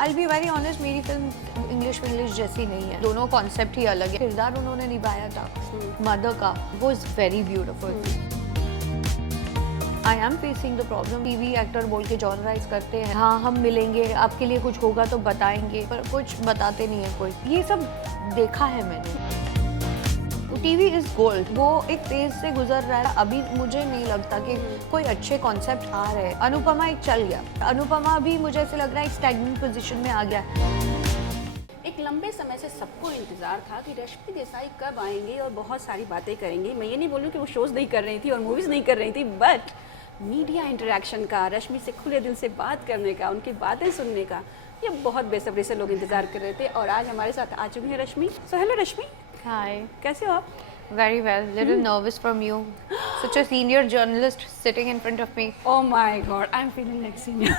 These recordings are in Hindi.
I'll be very honest, मेरी फिल्म इंग्लिश जैसी नहीं है, दोनों कॉन्सेप्ट ही अलग है। किरदार उन्होंने निभाया था मदर का, वो is very beautiful. I am facing the problem, TV actor बोल के जॉनराइज करते हैं, हाँ हम मिलेंगे, आपके लिए कुछ होगा तो बताएंगे, पर कुछ बताते नहीं है कोई। ये सब देखा है मैंने। टीवी इज गोल्ड, वो एक फेज से गुजर रहा है। अभी मुझे नहीं लगता कि कोई अच्छे कॉन्सेप्ट आ रहे हैं। अनुपमा एक चल गया, अनुपमा भी मुझे ऐसे लग रहा है एक स्टैग्नेंट पोजीशन में आ गया। एक लंबे समय से सबको इंतजार था कि रश्मि देसाई कब आएंगे और बहुत सारी बातें करेंगे। मैं ये नहीं बोल रही कि वो शोज नहीं कर रही थी और मूवीज नहीं कर रही थी, बट मीडिया इंटरेक्शन का, रश्मि से खुले दिल से बात करने का, उनकी बातें सुनने का, ये बहुत बेसब्री से लोग इंतजार कर रहे थे। और आज हमारे साथ आ चुकी है रश्मि। सो हेलो रश्मि, हाय, कैसे हो आप? very well, little nervous from you, such a senior journalist sitting in front of me. Oh my God, I'm feeling like senior.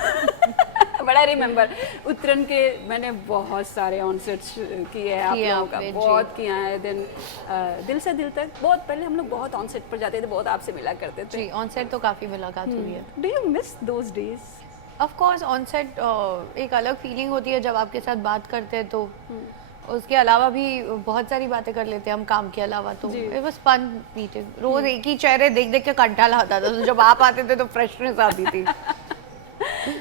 But I remember उत्तरन के मैंने बहुत सारे ऑनसेट्स किए हैं, आप लोगों का बहुत किया है। देन दिल से दिल तक बहुत पहले हम लोग बहुत ऑनसेट पर जाते थे, बहुत आपसे मिला करते थे। जी, ऑनसेट तो काफ़ी मुलाकात हुई है। Do you miss those days? Of course, on set एक अलग फीलिंग होती है जब आपके साथ बात करते हैं, तो उसके अलावा भी बहुत सारी बातें कर लेते हैं हम काम के अलावा। तो इट वाज फन मीटिंग, रोज एक ही चेहरे देख देख के कंटाला आता था, तो जब आप आते थे तो फ्रेशनेस आती थी।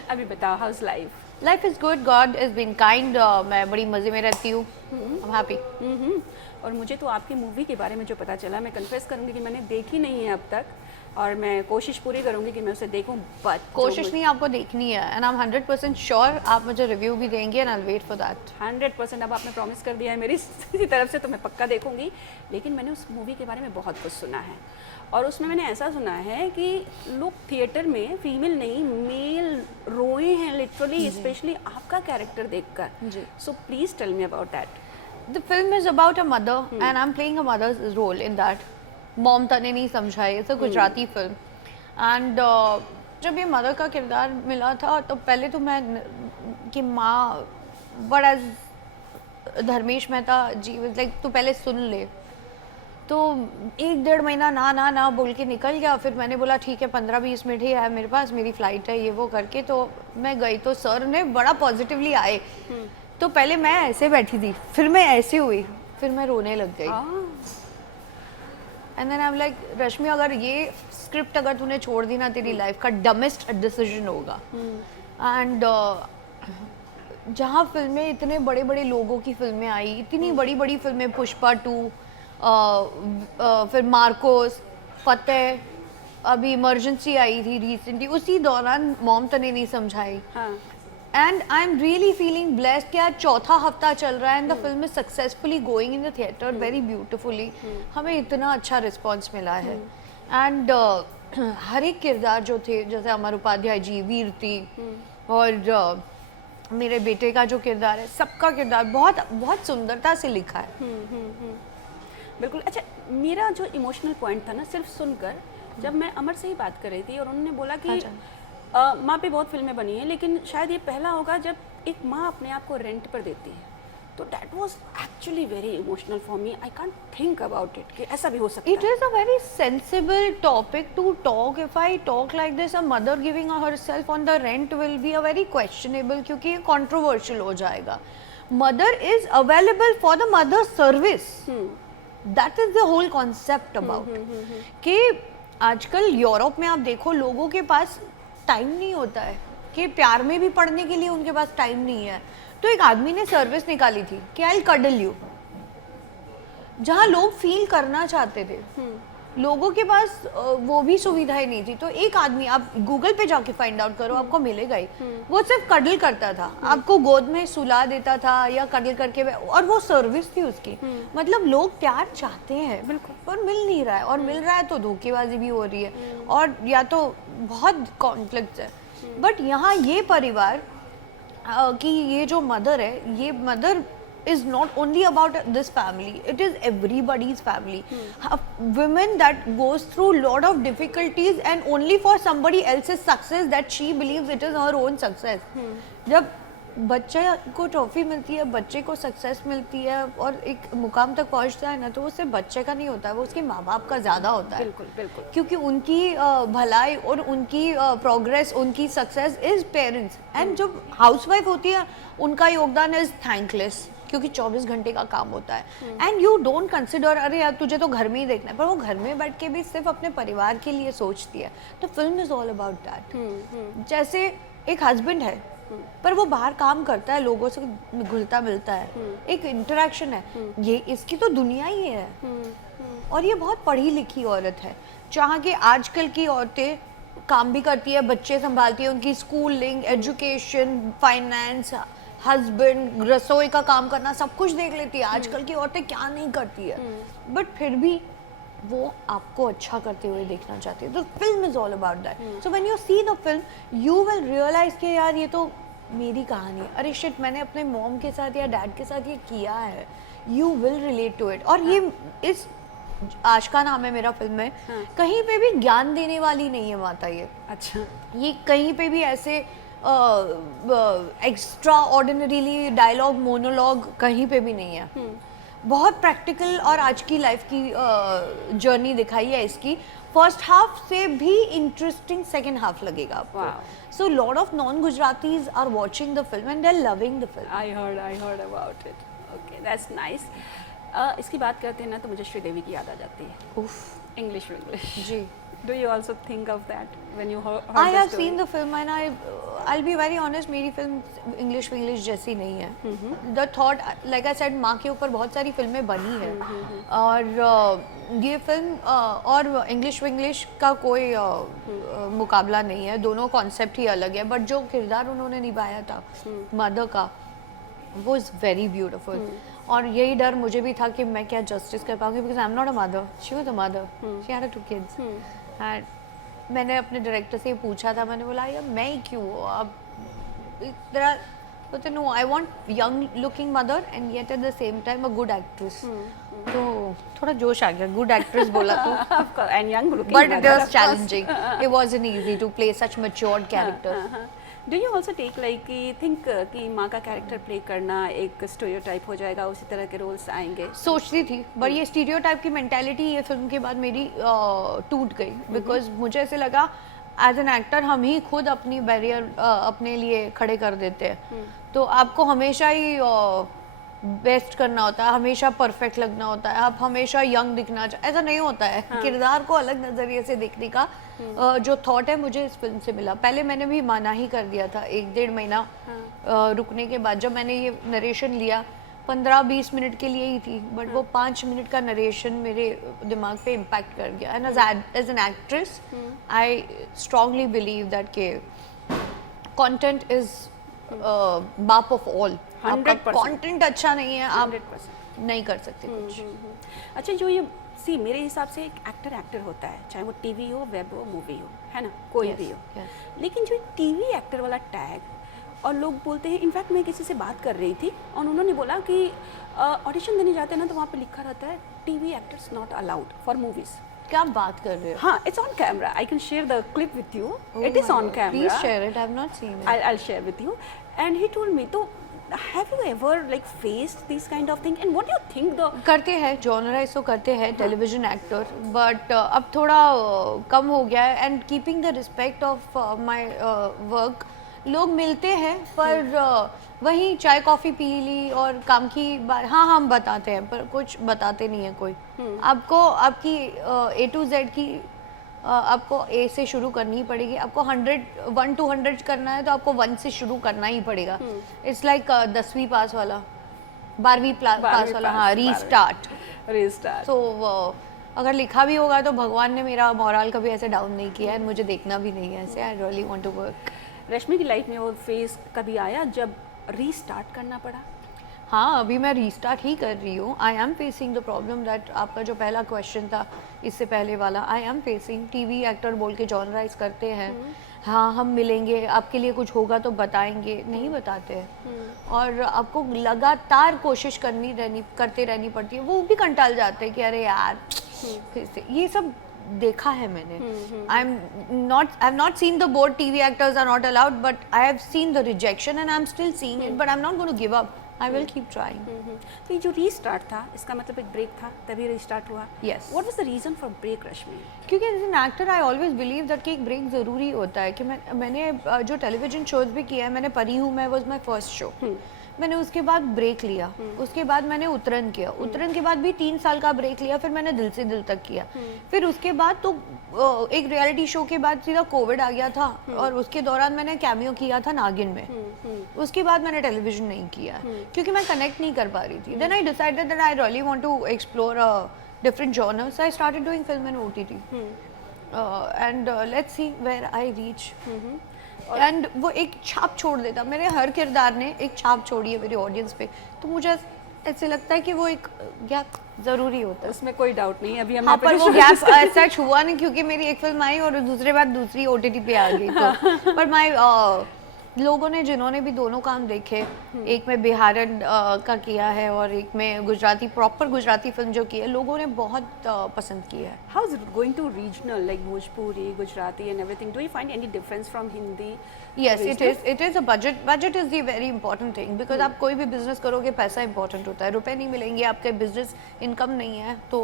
अभी बताओ, how's life? Life is good, God is been kind. मैं बड़ी मजे में रहती हूँ, आई एम हैप्पी। और मुझे तो आपकी मूवी के बारे में जो पता चला, मैं कन्फेस करूँगी कि मैंने देखी नहीं है अब तक, और मैं कोशिश पूरी करूँगी कि मैं उसे देखूँ। बट कोशिश नहीं, आपको देखनी है, एंड आई एम 100% श्योर आप मुझे रिव्यू भी देंगे, and I will wait for that. 100%। अब आपने प्रॉमिस कर दिया है मेरी तरफ से, तो मैं पक्का देखूँगी। लेकिन मैंने उस मूवी के बारे में बहुत कुछ सुना है, और उसमें मैंने ऐसा सुना है कि लोग थिएटर में फीमेल नहीं मेल रोए हैं लिटरली, स्पेशली आपका कैरेक्टर देखकर। So please tell me about that. The film is about a mother, and I'm playing a mother's role in that. Mom तने नहीं समझाई, it's a Gujarati film. And जब ये मदर का किरदार मिला था, तो पहले तो मैं कि माँ, but as Dharmesh Mehta ji like तो पहले सुन ले, तो 1-1.5 महीना ना ना ना बोल के निकल गया। फिर मैंने बोला ठीक है, 15-20 मिनट ही है मेरे पास, मेरी फ्लाइट है, ये वो करके तो मैं गई। तो सर ने बड़ा पॉजिटिवली आए। तो पहले मैं ऐसे बैठी थी, फिर मैं ऐसे हुई, फिर मैं रोने लग गई। And then I am like, Rashmi अगर ये स्क्रिप्ट अगर तूने छोड़ दी ना, तेरी लाइफ का डमेस्ट डिसीजन होगा। एंड जहाँ फिल्में, इतने बड़े बड़े लोगों की फिल्में आई, इतनी बड़ी बड़ी फिल्में, पुष्पा 2, फिर मार्कोस, फतेह, अभी इमरजेंसी आई थी रिसेंटली, उसी दौरान मॉम तने नहीं समझाई। And I am really feeling blessed कि आज चौथा हफ्ता चल रहा है, and the film is successfully going in the theatre very beautifully. हमें इतना अच्छा रिस्पॉन्स मिला है। एंड हर एक किरदार जो थे, जैसे अमर उपाध्याय जी, वीरती, और मेरे बेटे का जो किरदार है, सबका किरदार बहुत बहुत सुंदरता से लिखा है। बिल्कुल। अच्छा, मेरा जो इमोशनल पॉइंट था ना, सिर्फ सुनकर, जब मैं अमर से ही बात कर रही थी और उन्होंने बोला कि माँ पे बहुत फिल्में बनी हैं, लेकिन शायद ये पहला होगा जब एक माँ अपने आप को रेंट पर देती है, तो that was actually very emotional for me. I can't think about it कि ऐसा भी हो सकता है। It is a very sensible topic to talk. If I talk like this, a mother giving herself on the rent will be a very questionable, क्योंकि ये कंट्रोवर्शियल हो जाएगा। Mother is available for the mother service, that is the whole concept about. कि आजकल यूरोप में आप देखो, लोगों के पास टाइम नहीं होता है कि प्यार में भी पढ़ने के लिए उनके पास टाइम नहीं है। तो एक आदमी ने सर्विस निकाली थी कि आई विल कडल यू, जहाँ लोग फील करना चाहते थे, लोगों के पास वो भी सुविधाएं नहीं थी। तो एक आदमी, आप गूगल पे जाके फाइंड आउट करो, आपको मिलेगा ही, वो सिर्फ कडल करता था, आपको गोद में सुला देता था या कडल करके, और वो सर्विस थी उसकी। मतलब लोग प्यार चाहते हैं बिल्कुल, पर मिल नहीं रहा है, और मिल रहा है तो धोखेबाजी भी हो रही है, और या तो बहुत कॉन्फ्लिक्ट है। बट यहाँ ये परिवार कि ये जो मदर है, ये mother is not only about this family, it is everybody's family. A woman that goes through lot of difficulties and only for somebody else's success that she believes it is her own success. जब बच्चे को ट्रॉफी मिलती है, बच्चे को सक्सेस मिलती है और एक मुकाम तक पहुंचता है ना, तो वो सिर्फ बच्चे का नहीं होता है, वो उसके माँ बाप का ज़्यादा होता है। बिल्कुल बिल्कुल। क्योंकि उनकी भलाई और उनकी प्रोग्रेस, उनकी सक्सेस इज पेरेंट्स। एंड जो हाउसवाइफ होती है उनका योगदान इज थैंकलेस, क्योंकि 24 घंटे का काम होता है एंड यू डोंट कंसिडर अरे यार तुझे तो घर में ही देखना है, पर वो घर में बैठ के भी सिर्फ अपने परिवार के लिए सोचती है। तो film is all about that. जैसे एक हस्बैंड है पर वो बाहर काम करता है, लोगों से घुलता मिलता है, एक इंटरेक्शन है, ये इसकी तो दुनिया ही है। और ये बहुत पढ़ी लिखी औरत है, जहाँ की आजकल की औरतें काम भी करती है, बच्चे संभालती है, उनकी स्कूलिंग, एजुकेशन, फाइनेंस, हस्बैंड, रसोई का काम करना, सब कुछ देख लेती है। आजकल की औरतें क्या नहीं करती है, बट फिर भी वो आपको अच्छा करते हुए देखना चाहती है। तो film is all about that. So when you see the film you will realise कि यार ये तो मेरी कहानी है, अरे शिट मैंने अपने मॉम के साथ या डैड के साथ ये किया है। You will relate to it. और ये इस आशिका नाम है मेरा फिल्म में, कहीं पे भी ज्ञान देने वाली नहीं है माता ये। अच्छा, ये कहीं पे भी ऐसे एक्स्ट्रा ऑर्डिनरीली डायलॉग मोनोलॉग कहीं पे भी नहीं है। बहुत प्रैक्टिकल और आज की लाइफ की जर्नी दिखाई है इसकी। फर्स्ट हाफ से भी इंटरेस्टिंग सेकंड हाफ लगेगा आपको। So lot of non Gujaratis are watching the film and they are loving the film. I heard about it. Okay, that's nice. इसकी बात करते हैं ना तो मुझे श्रीदेवी की याद आ जाती है। उफ, English ji. Do you also think of that when you heard I the have story? seen the film and I'll be very honest, मेरी फिल्म इंग्लिश जैसी नहीं है। The thought, like I said, माँ के ऊपर बहुत सारी फिल्में बनी है और ये फिल्म और इंग्लिश का कोई मुकाबला नहीं है, दोनों कॉन्सेप्ट ही अलग है। बट जो किरदार उन्होंने निभाया था मदर का, वो इज़ वेरी ब्यूटिफुल। और यही डर मुझे भी था कि मैं क्या जस्टिस कर पाऊंगी, because I am not a mother, she was a mother, she had 2 kids। And मैंने अपने डायरेक्टर से पूछा था, मैंने बोला यार मैं ही क्यों, अब इतना बोलते no, I want young looking mother and yet at the same time a good actress. तो थोड़ा जोश आ गया, गुड एक्ट्रेस बोला तो। Of course, and young looking but it mother, was of course. Challenging, it wasn't easy to play such matured character. Do you also take like कि थिंक कि माँ का कैरेक्टर प्ले करना एक स्टीरियोटाइप हो जाएगा, उसी तरह के रोल्स आएंगे? सोचती थी, पर ये स्टीरियोटाइप की मेंटालिटी ये फिल्म के बाद मेरी टूट गई। बिकॉज मुझे ऐसे लगा एज एन एक्टर हम ही खुद अपनी बैरियर अपने लिए खड़े कर देते हैं। तो आपको हमेशा ही बेस्ट करना होता है, हमेशा परफेक्ट लगना होता है, आप हमेशा यंग दिखना ऐसा नहीं होता है। किरदार को अलग नजरिए से देखने का जो थॉट है मुझे इस फिल्म से मिला। पहले मैंने भी माना ही कर दिया था 1-1.5 महीना रुकने के बाद। जब मैंने ये नरेशन लिया 15-20 मिनट के लिए ही थी, बट वो 5 मिनट का नरेशन मेरे दिमाग पे इम्पैक्ट कर गया। And as an actress I strongly believe that के कंटेंट इज बाप ऑफ ऑल। आपका कंटेंट अच्छा नहीं है, आप 100% नहीं कर सकते कुछ। अच्छा, जो ये सी मेरे हिसाब से एक एक्टर होता है, चाहे वो टीवी हो, वेब हो, मूवी हो, है ना, कोई भी हो। लेकिन जो टीवी एक्टर वाला टैग, और लोग बोलते हैं, इनफैक्ट मैं किसी से बात कर रही थी और उन्होंने बोला कि ऑडिशन देने जाते हैं ना तो वहाँ पे लिखा रहता है TV actors not allowed for movies. क्या बात कर रहे हो? हाँ, it's on camera, I can share the clip with you, it is on camera, please share it, I have not seen it. I'll share with you. And he told me, तो have you ever like faced this kind of thing, and what do you think the करते हैं जॉनराइज तो करते हैं टेलीविजन एक्टर, बट अब थोड़ा कम हो गया है। And keeping the respect of my work, लोग मिलते हैं पर वहीं चाय कॉफ़ी पी ली और काम की बात, हाँ हम बताते हैं पर कुछ बताते नहीं है कोई। आपको आपकी A to Z की आपको A से शुरू करनी पड़ेगी। आपको 1 to 100 करना है तो आपको 1 से शुरू करना ही पड़ेगा। इट्स लाइक 10वीं पास वाला, 12वीं पास वाला, हाँ, रीस्टार्ट। तो अगर लिखा भी होगा तो भगवान ने मेरा मोरल कभी ऐसे डाउन नहीं किया है, मुझे देखना भी नहीं है ऐसे। I really want to work. Rashmi की लाइफ में वो फेज कभी आया जब रीस्टार्ट करना पड़ा? हाँ, अभी मैं रीस्टार्ट ही कर रही हूँ। I am facing the problem that आपका जो पहला क्वेश्चन था इससे पहले वाला, I am facing. TV actor बोल के जॉनराइज करते हैं, हाँ हम मिलेंगे, आपके लिए कुछ होगा तो बताएंगे, नहीं बताते हैं। और आपको लगातार कोशिश करते रहनी पड़ती है। वो भी कंटाल जाते हैं कि अरे यार फिर से ये सब देखा है मैंने. I have not seen the board TV actors are not allowed, but I have seen the rejection and I am still seeing it, but I am not going to give up. I will keep trying. तो ये जो रीस्टार्ट था, इसका मतलब एक ब्रेक था, तभी रीस्टार्ट हुआ. Yes. What was the reason for break, Rashmi? क्योंकि as an actor I always believe that कि एक ब्रेक ज़रूरी होता है. कि मैंने जो टेलीविजन शोज भी किया है, मैंने परी हूँ मैं वाज माय फर्स्ट शो. मैंने उसके बाद ब्रेक लिया, उसके बाद मैंने उतरन किया, उतरन के बाद भी 3 साल का ब्रेक लिया, फिर मैंने दिल से दिल तक किया. फिर उसके बाद तो एक रियलिटी शो के बाद सीधा कोविड आ गया था, और उसके दौरान मैंने कैमियो किया था नागिन में. उसके बाद मैंने टेलीविजन नहीं किया क्योंकि मैं कनेक्ट नहीं कर पा रही थी. Then I decided that I really want to explore different genres. I started doing film and OTT and let's see where I reach. And वो एक छाप छोड़ देता. मेरे हर किरदार ने एक छाप छोड़ी है मेरे ऑडियंस पे, तो मुझे ऐसे लगता है कि वो एक गैप जरूरी होता है. उसमें कोई डाउट नहीं है. अभी हाँ, पर वो गैप सच हुआ नहीं क्योंकि मेरी एक फिल्म आई और दूसरे बाद दूसरी OTT पे आ गई. तो पर माय लोगों ने जिन्होंने भी दोनों काम देखे, एक में बिहारन का किया है और एक में गुजराती प्रॉपर गुजराती फिल्म जो की है, लोगों ने बहुत पसंद की है. How is it going to regional like Bhojpuri, Gujarati and everything? Do you find any difference from Hindi? Yes, it is. It is a budget. Budget is the very important thing because आप कोई भी बिजनेस करोगे पैसा इंपॉर्टेंट होता है. रुपए नहीं मिलेंगे, आपके बिजनेस इनकम नहीं है तो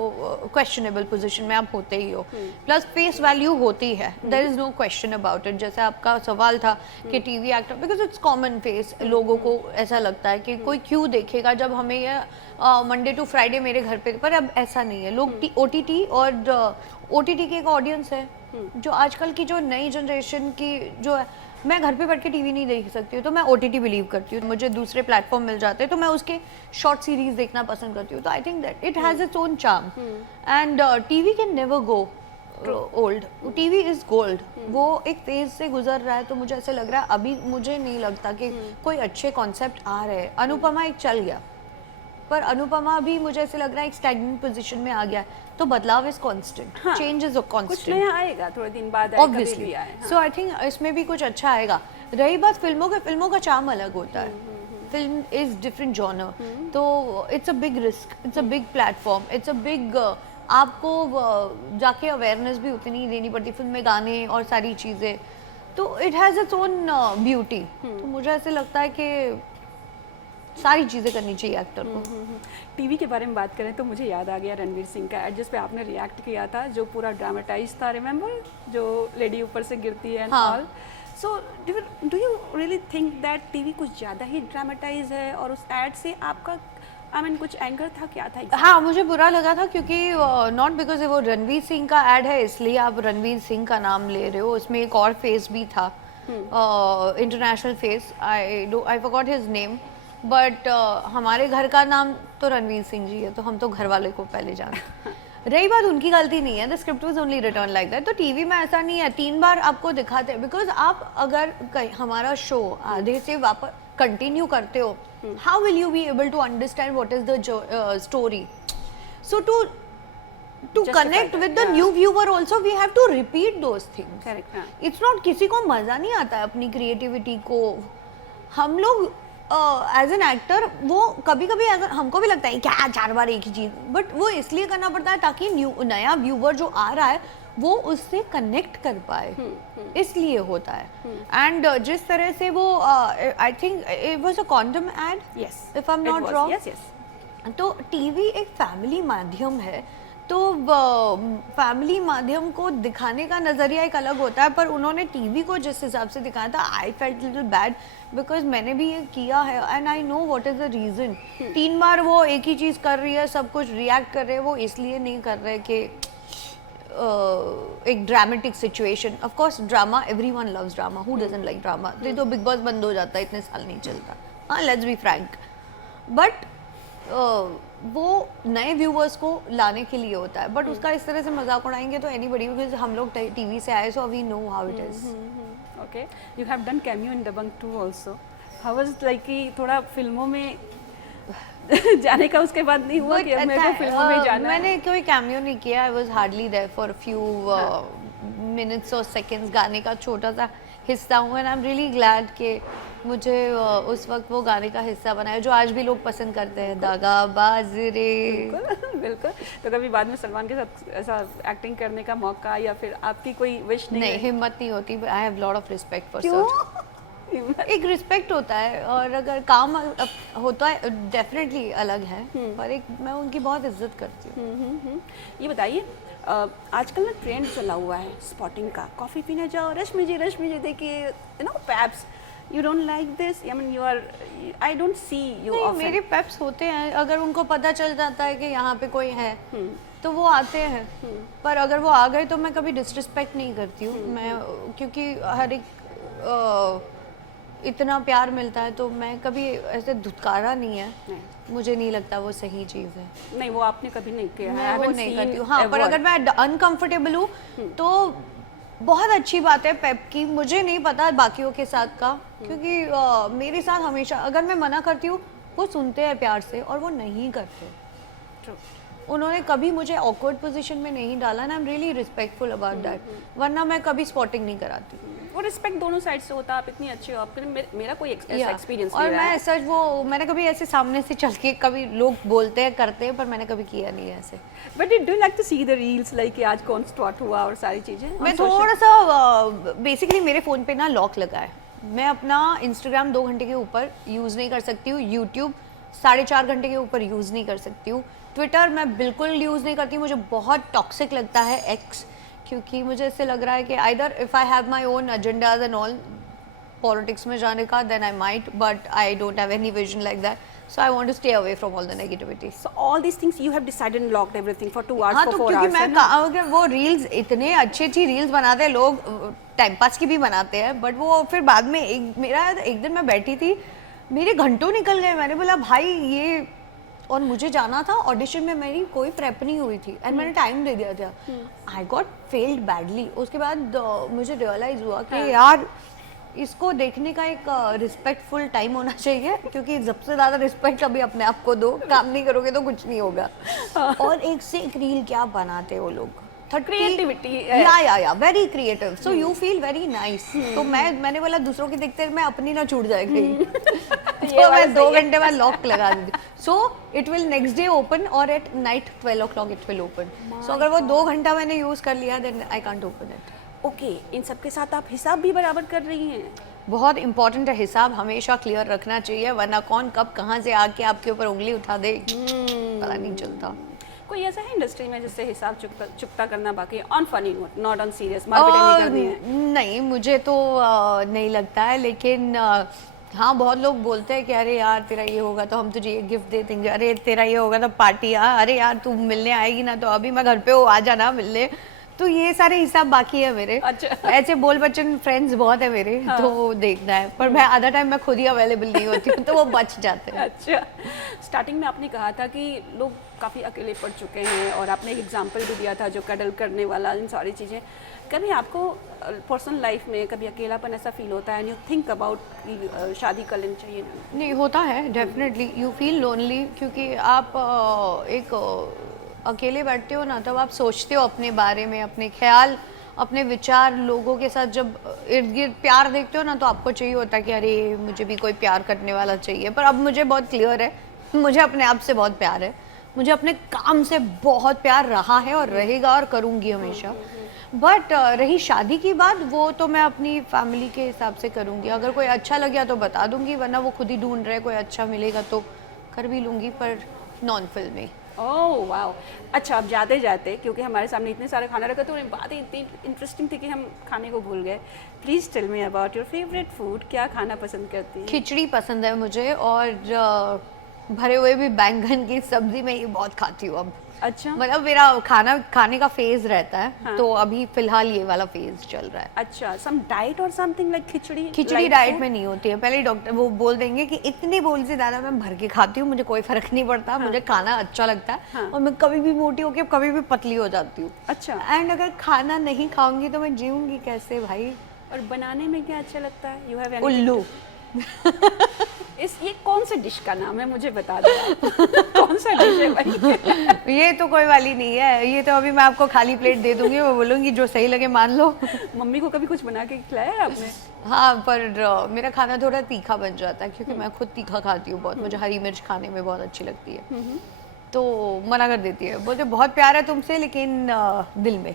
क्वेश्चनेबल पोजीशन में आप होते ही हो. प्लस फेस वैल्यू होती है, there is no question about it. जैसे आपका सवाल था कि TV actor, because it's common face. लोगों को ऐसा लगता है कि कोई क्यों देखेगा जब हमें ये मंडे टू फ्राइडे मेरे घर पे, पर अब ऐसा नहीं है. लोग OTT और OTT की एक ऑडियंस है जो आजकल की जो नई जनरेशन की जो है. मैं घर पे बैठ के टीवी नहीं देख सकती हूँ, तो मैं OTT बिलीव करती हूँ. मुझे दूसरे प्लेटफॉर्म मिल जाते हैं तो मैं उसके शॉर्ट सीरीज देखना पसंद करती हूँ. तो I think that it has its own charm and TV can never go old. TV is gold. वो एक फेज से गुजर रहा है, तो मुझे ऐसे लग रहा है अभी मुझे नहीं लगता कि कोई अच्छे कॉन्सेप्ट आ रहे हैं. अनुपमा एक चल गया, पर अनुपमा भी मुझे ऐसे लग रहा है एक स्टैग्नेंट पोजीशन में आ गया है. तो बदलाव is constant, change is constant. कुछ नया आएगा थोड़े दिन बाद, ऑब्वियसली. सो आई थिंक इसमें भी कुछ अच्छा आएगा. रही बात फिल्मों का चार्म अलग होता है. फिल्म इज डिफरेंट जॉनर, तो it's a big risk, it's a big platform, it's a big. आपको जाके अवेयरनेस भी उतनी ही देनी पड़ती फिल्म में, गाने और सारी चीज़ें. तो it has its own beauty. तो मुझे ऐसे लगता है कि सारी चीज़ें करनी चाहिए एक्टर को. टीवी के बारे में बात करें तो मुझे याद आ गया रणवीर सिंह का एड जिस पे आपने रिएक्ट किया था, जो पूरा ड्रामेटाइज था. रिमेंबर, जो लेडी ऊपर से गिरती है and all. So do you really think that TV कुछ ज़्यादा ही ड्रामेटाइज है, और उस एड से आपका कुछ एंगर था, क्या था? हाँ, मुझे बुरा लगा था क्योंकि नॉट बिकॉज वो रणवीर सिंह का एड है इसलिए आप रणवीर सिंह का नाम ले रहे हो. उसमें एक और फेस भी था, international face. I forgot his name, but हमारे घर का नाम तो रणवीर सिंह जी है, तो हम तो घर वाले को पहले जानते. रही बात, उनकी गलती नहीं है. The script was only return like that. तो टीवी में ऐसा नहीं है 3 बार आपको दिखाते हैं. बिकॉज आप अगर हमारा शो आधे से वापस कंटिन्यू करते हो, how will you be able to understand what is the story? So to connect with the new viewer also we have to repeat those things. Correct. It's not, किसी को मजा नहीं आता है अपनी क्रिएटिविटी को. हम लोग एज एन एक्टर वो कभी कभी हमको भी लगता है क्या 4 बार एक ही चीज, बट वो इसलिए करना पड़ता है ताकि नया व्यूवर जो आ रहा है वो उससे कनेक्ट कर पाए, इसलिए होता है. एंड जिस तरह से वो I think it was a condom ad, yes, if I am not wrong. Yes yes. तो टीवी एक फैमिली माध्यम है, तो फैमिली माध्यम को दिखाने का नज़रिया एक अलग होता है. पर उन्होंने टीवी को जिस हिसाब से दिखाया था, I felt little bad because मैंने भी ये किया है and I know what is the reason. 3 बार वो एक ही चीज़ कर रही है, सब कुछ रिएक्ट कर रहे हैं. वो इसलिए नहीं कर रहे कि एक dramatic situation. Of course drama, everyone loves drama, who doesn't like drama. तो बिग बॉस बंद हो जाता है, इतने साल नहीं चलता. हाँ, लेट्स बी फ्रैंक. बट वो नए व्यूवर्स को लाने के लिए होता है. बट उसका इस तरह से मजाक उड़ाएंगे तो एनीबडी, बिकॉज हम लोग टीवी से आए, so we know how it is. Okay, you have done cameo in Dabangg 2 also. How was like कि थोड़ा फिल्मों में जाने का उसके बाद नहीं हुआ कि अब मेरे को फिल्मों में जाना है? मैंने कोई कैमियो नहीं किया. I was hardly there for few minutes और सेकंड्स. गाने का छोटा सा हिस्सा हूँ and I am really glad कि मुझे उस वक्त वो गाने का हिस्सा बनाया जो आज भी लोग पसंद करते हैं, दागा बाज रे. बिल्कुल। तो कभी बाद में सलमान के साथ ऐसा एक्टिंग करने का मौका या फिर आपकी कोई विश नहीं नहीं, रही? हिम्मत नहीं होती। I have lot of respect for क्यों? सर। एक रिस्पेक्ट होता है, और अगर काम होता है डेफिनेटली अलग है, पर एक मैं उनकी बहुत इज्जत करती हूँ। ये बताइए, आजकल ना ट्रेंड चला हुआ है स्पॉटिंग का, कॉफ़ी पीने जाओ, रश्मि जी देखिए, you know paps, you don't like this, I mean you are, I don't see you नहीं, ऑफन। मेरे पेप्स होते हैं, अगर उनको पता चल जाता है कि यहाँ पे कोई है तो वो आते हैं। पर अगर वो आ गए तो मैं कभी डिसरिस्पेक्ट नहीं करती हूँ। मैं क्योंकि हर एक इतना प्यार मिलता है, तो मैं कभी ऐसे धुतकारा नहीं है। नहीं। मुझे नहीं लगता वो सही चीज़ है। नहीं, वो आपने कभी नहीं किया है। मैं I वो haven't नहीं seen करती हूँ। हाँ, पर ever. अगर मैं अनकंफर्टेबल हूँ तो बहुत अच्छी बात है पेप की। मुझे नहीं पता बाकियों के साथ का, क्योंकि मेरे साथ हमेशा अगर मैं मना करती हूँ वो सुनते हैं प्यार से, और वो नहीं करते। True. उन्होंने कभी मुझे ऑकवर्ड पोजीशन में नहीं डाला, and I am really respectful about that, वरना मैं कभी स्पॉटिंग नहीं कराती। वो रिस्पेक्ट दोनों साइड से होता है। आप इतनी अच्छी हो, आपके मेरा कोई ऐसा एक्सपीरियंस और नहीं रहा मैं है। सच वो मैंने कभी ऐसे सामने से चल के, कभी लोग बोलते हैं करते हैं, पर मैंने कभी किया नहीं है ऐसे। But do you like to see the reels, like कि आज कौन स्टॉट हुआ और सारी चीजें? मैं थोड़ा सा बेसिकली मेरे फ़ोन पे ना लॉक लगा है। मैं अपना इंस्टाग्राम 2 घंटे के ऊपर यूज़ नहीं कर सकती हूँ, यूट्यूब 4.5 घंटे के ऊपर यूज़ नहीं कर सकती हूँ, ट्विटर मैं बिल्कुल यूज़ नहीं करती। मुझे बहुत टॉक्सिक लगता है एक्स, क्योंकि मुझे ऐसे लग रहा है कि either if I have my own agendas and all politics में जाने का, then I might, but I don't have any vision like that, so I want to stay away from all the negativity. So all these things you have decided and locked everything for 2 hours, हाँ, for तो 4 क्योंकि hours. मैं है ना? अगर वो रील्स इतने अच्छी रील्स बनाते हैं लोग, टाइम पास की भी बनाते हैं, बट वो फिर बाद में एक दिन मैं बैठी थी, मेरे घंटों निकल गए। मैंने बोला भाई ये, और मुझे जाना था ऑडिशन में, मेरी कोई प्रेप नहीं हुई थी, एंड मैंने टाइम दे दिया था। I got failed badly. उसके बाद मुझे रियलाइज हुआ कि यार इसको देखने का एक रिस्पेक्टफुल टाइम होना चाहिए, क्योंकि सबसे ज़्यादा रिस्पेक्ट अभी अपने आप को दो, काम नहीं करोगे तो कुछ नहीं होगा। और एक से एक रील क्या बनाते हैं वो लोग, Creativity, या very creative, so you feel very nice. तो मैंने बोला दूसरों की देखते मैं अपनी ना छूट जाएगी। तो मैं 2 घंटे बाद लॉक लगा दी। So it will next day open, और at night 12 o'clock it will open. So अगर वो 2 घंटा मैंने यूज कर लिया, then I can't open it. Okay, इन सब के साथ आप हिसाब भी बराबर कर रही हैं? बहुत इंपॉर्टेंट है, हिसाब हमेशा क्लियर रखना चाहिए, वरना कौन कब कहाँ से आके आपके ऊपर उंगली उठा दे पता नहीं चलता। कोई ऐसा है इंडस्ट्री में जिससे हिसाब चुकता करना बाकी, on funny note, not on serious, मारपीट नहीं करनी है? नहीं, मुझे तो नहीं लगता है, लेकिन हाँ बहुत लोग बोलते हैं कि अरे यार तेरा ये होगा तो हम तुझे ये गिफ्ट दे देंगे, अरे तेरा ये होगा तो पार्टी, अरे यार तू मिलने आएगी ना तो अभी मैं घर पे आ जाना मिलने। तो ये सारे हिसाब बाकी है मेरे। अच्छा। ऐसे बोल बच्चन फ्रेंड्स बहुत है मेरे। हाँ। तो देखना है, पर मैं आधा टाइम मैं खुद ही अवेलेबल नहीं होती हूँ, तो वो बच जाते हैं। अच्छा, स्टार्टिंग में आपने कहा था कि लोग काफ़ी अकेले पड़ चुके हैं, और आपने एक एग्जांपल भी दिया था जो कडल करने वाला, इन सारी चीज़ें। कभी आपको पर्सनल लाइफ में कभी अकेलापन ऐसा फील होता है, एंड यू थिंक अबाउट शादी कर लेनी चाहिए? नहीं होता है, डेफिनेटली यू फील लोनली, क्योंकि आप अकेले बैठते हो ना, तब आप सोचते हो अपने बारे में, अपने ख्याल, अपने विचार। लोगों के साथ जब इर्द गिर्द प्यार देखते हो ना, तो आपको चाहिए होता है कि अरे मुझे भी कोई प्यार करने वाला चाहिए। पर अब मुझे बहुत क्लियर है, मुझे अपने आप से बहुत प्यार है, मुझे अपने काम से बहुत प्यार रहा है और रहेगा और करूँगी हमेशा। बट रही शादी की बात, वो तो मैं अपनी फैमिली के हिसाब से करूँगी। अगर कोई अच्छा लगे तो बता दूँगी, वरना वो खुद ही ढूंढ रहे, कोई अच्छा मिलेगा तो कर भी लूँगी, पर नॉन फिल्मी। Oh wow. अच्छा, अब जाते जाते, क्योंकि हमारे सामने इतने सारे खाना रखा, तो बात इतनी इंटरेस्टिंग थी कि हम खाने को भूल गए। Please tell me about your favourite food, क्या खाना पसंद करती हैं? खिचड़ी पसंद है मुझे, और भरे हुए भी बैंगन की सब्जी मैं ये बहुत खाती हूँ अब। अच्छा, मतलब मेरा खाना खाने का फेज रहता है। हाँ। तो अभी फिलहाल ये वाला फेज चल रहा है। अच्छा, सम डाइट और समथिंग लाइक खिचड़ी? खिचड़ी light डाइट food? में नहीं होती है, पहले डॉक्टर वो बोल देंगे कि इतनी बोल से ज़्यादा मैं भर के खाती हूँ, मुझे कोई फर्क नहीं पड़ता। हाँ। मुझे खाना अच्छा लगता है। हाँ। और मैं कभी भी मोटी होकर कभी भी पतली हो जाती हूँ। अच्छा, एंड अगर खाना नहीं खाऊंगी तो मैं जीऊंगी कैसे भाई? और बनाने में क्या अच्छा लगता है? यू हैव उल्लू। ये कौन सा डिश का नाम है, मुझे बता दो आप। कौन सा डिश है भाई? ये तो कोई वाली नहीं है, ये तो अभी मैं आपको खाली प्लेट दे दूंगी, मैं बोलूंगी जो सही लगे मान लो। मम्मी को कभी कुछ बना के खिलाया है आपने? हाँ, पर मेरा खाना थोड़ा तीखा बन जाता है, क्योंकि मैं खुद तीखा खाती हूँ बहुत, मुझे हरी मिर्च खाने में बहुत अच्छी लगती है। तो मना कर देती है, बोलते बहुत प्यार है तुमसे लेकिन दिल में।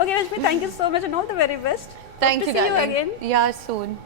Okay, Rashmi, thank you so much and all the very best. Thank Hope you, to see you darling. again. Yeah, soon.